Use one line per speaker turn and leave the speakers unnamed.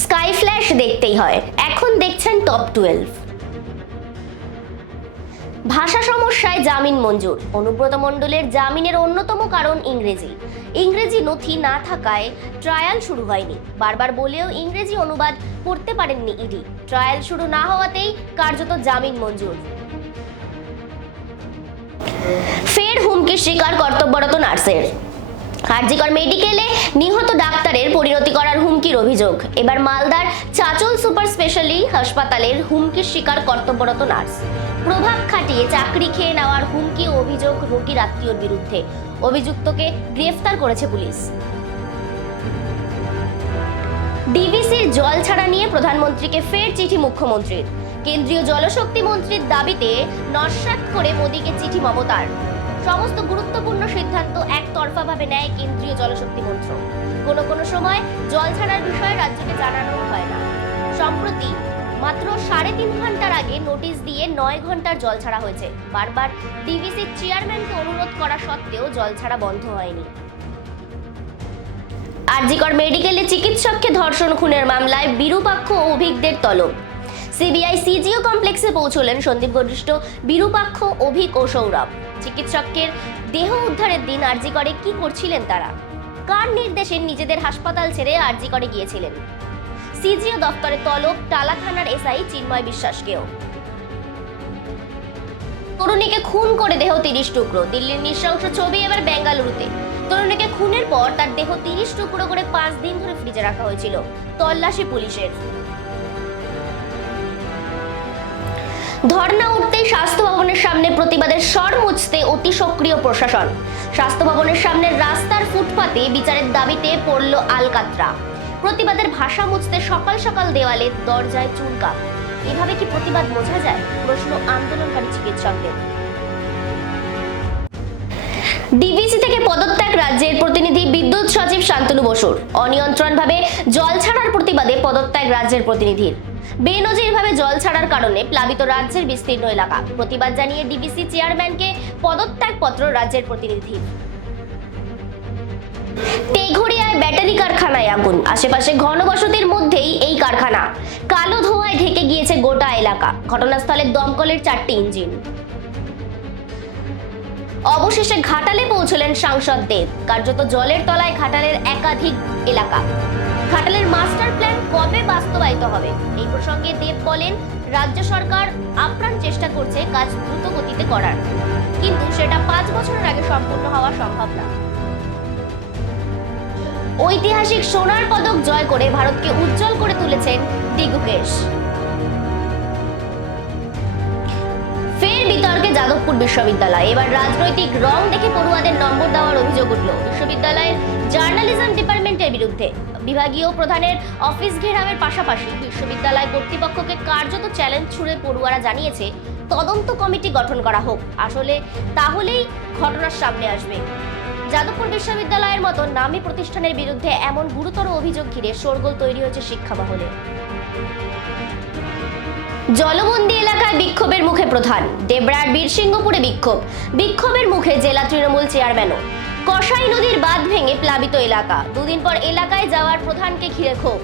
Sky flash দেখতেই হয়। এখন দেখছেন টপ টুয়েলভ ভাষা সমস্যায় জামিন মঞ্জুর। অনুব্রত মণ্ডলের জামিনের অন্যতম কারণ ইংরেজি। ইংরেজি নথি না থাকায় ট্রায়াল শুরু হয়নি। বারবার বলেও ইংরেজি অনুবাদ করতে পারেননি ইডি। ট্রায়াল শুরু না হওয়াতেই কার্যত জামিন মঞ্জুর। ফের হুমকির শিকার কর্তব্যরত নার্সের। কার্যকর মেডিকেলে নিহত ডাক্তারের পরিণতি হুমকির অভিযোগ। এবার মালদার চাচল সুপার স্পেশালি হাসপাতালের হুমকির শিকার কর্তব্যরত নার্স। প্রভাব খাটিয়ে চাকরি খেয়ে নেওয়ার হুমকি অভিযোগ রোগীর আত্মীয়র বিরুদ্ধে। অভিযুক্তকে গ্রেফতার করেছে পুলিশ। ডিভিসির জল ছাড়া নিয়ে প্রধানমন্ত্রীকে ফের চিঠি মুখ্যমন্ত্রীর। কেন্দ্রীয় জলশক্তি মন্ত্রীর দাবিতে নস্যাৎ করে মোদীকে চিঠি মমতার। সমস্ত গুরুত্বপূর্ণ সিদ্ধান্ত একতরফাভাবে নেয় কেন্দ্রীয় জলশক্তি মন্ত্রক। সময় জল ছাড়ার বিষয়ে রাজ্যকে জানানো হয় না। সম্প্রতি মাত্র সাড়ে তিন ঘণ্টার আগে নোটিশ দিয়ে নয় ঘণ্টার জল ছাড়া হয়েছে। বারবার ডিভিসির চেয়ারম্যানকে অনুরোধ করা সত্ত্বেও জল ছাড়া বন্ধ হয়নি। আরজিকর মেডিকেলে চিকিৎসককে ধর্ষণ খুনের মামলায় বিরূপাক্ষ অভিজ্ঞদের তলব। সিবিআই সিজিও কমপ্লেক্সে পৌঁছলেন সন্দীপ গরিষ্ঠ বিরূপাক্ষ, অভিক ও সৌরভ। চিকিৎসকের দেহ উদ্ধারের দিন আরজিকরে কি করছিলেন তারা? কার নির্দেশে নিজেদের হাসপাতাল ছেড়ে আরজিকরে গিয়েছিলেন। সিজিও দপ্তরে তলব টালা থানার এসআই চিন্ময় বিশ্বাসকেও। তরুণীকে খুন করে দেহ তিরিশ টুকরো, দিল্লির নৃশংস ছবি এবার বেঙ্গালুরুতে। তরুণীকে খুনের পর তার দেহ তিরিশ টুকরো করে পাঁচ দিন ধরে ফ্রিজে রাখা হয়েছিল, তল্লাশি পুলিশের। ভবনের সামনে প্রতিবাদের স্বর মুছতে অতি সক্রিয় প্রশাসন। স্বাস্থ্য ভবনের সামনে রাস্তার ফুটপাতে বিচারের দাবিতে পড়ল আলকাতরা। প্রতিবাদের ভাষা মুছতে সকাল সকাল দেওয়ালে দরজায় চুলকা এভাবে কি প্রতিবাদ বোঝা যায়? প্রশ্ন আন্দোলনকারী চিকিৎসকদের। ডিভিসি থেকে পদত্যাগ রাজ্যের প্রতিনিধি বিদ্যুৎ সচিব শান্তনু বসুর। অনিয়ন্ত্রণভাবে জল ছাড়ার প্রতিবাদে পদত্যাগ রাজ্যের প্রতিনিধির। বেনজিরভাবে জল ছাড়ার কারণে প্লাবিত রাজ্যের বিস্তীর্ণ এলাকা। প্রতিবাদ জানিয়ে ডিবিসি চেয়ারম্যানকে পদত্যাগপত্র রাজ্যের প্রতিনিধি। তেঘরিয়ায় ব্যাটারি কারখানায় আগুন। আশেপাশে ঘনবসতির মধ্যেই এই কারখানা। কালো ধোঁয়ায় ঢেকে গিয়েছে গোটা এলাকা। ঘটনাস্থলে দমকলের চারটি ইঞ্জিন। অবশেষে ঘাটালে পৌঁছলেন সাংসদ দেব। কার্যত জলের তলায় ঘাটালের একাধিক এলাকা। ঘাটালের মাস্টার প্ল্যান কবে বাস্তবায়িত হবে। এই প্রসঙ্গে দেব বলেন, রাজ্য সরকার আপ্রাণ চেষ্টা করছে কাজ দ্রুত গতিতে করার। কিন্তু সেটা পাঁচ বছরের আগে সম্পূর্ণ হওয়া সম্ভব না। ঐতিহাসিক সোনার পদক জয় করে ভারতকে উজ্জ্বল করে তুলেছেন দিগুকেশ। বিতর্কে যাদবপুর বিশ্ববিদ্যালয়। এবার রাজনৈতিক রং দেখে পড়ুয়াদের নম্বর দেওয়ার অভিযোগ উঠল। বিশ্ববিদ্যালয়ের জার্নালিজম ডিপার্টমেন্টের বিরুদ্ধে। বিভাগীয় প্রধানের অফিস ঘেরাওয়ের পাশাপাশি বিশ্ববিদ্যালয় কর্তৃপক্ষকে কার্যত চ্যালেঞ্জ ছুড়ে পড়ুয়ারা জানিয়েছে, তদন্ত কমিটি গঠন করা হোক। আসলে তাহলেই ঘটনার সামনে আসবে। যাদবপুর বিশ্ববিদ্যালয়ের মতো নামী প্রতিষ্ঠানের বিরুদ্ধে এমন গুরুতর অভিযোগ ঘিরে শোরগোল তৈরি হয়েছে শিক্ষা মহলে। জলবন্দি এলাকায় বিক্ষোভের মুখে প্রধান। দেবরার বীরসিংহপুরে বিক্ষোভ। বিক্ষোভের মুখে জেলা তৃণমূল চেয়ারম্যানও। কসাই নদীর বাঁধ ভেঙে প্লাবিত এলাকা। দুদিন পর এলাকায় যাওয়ার প্রধানকে ঘিরে ক্ষোভ।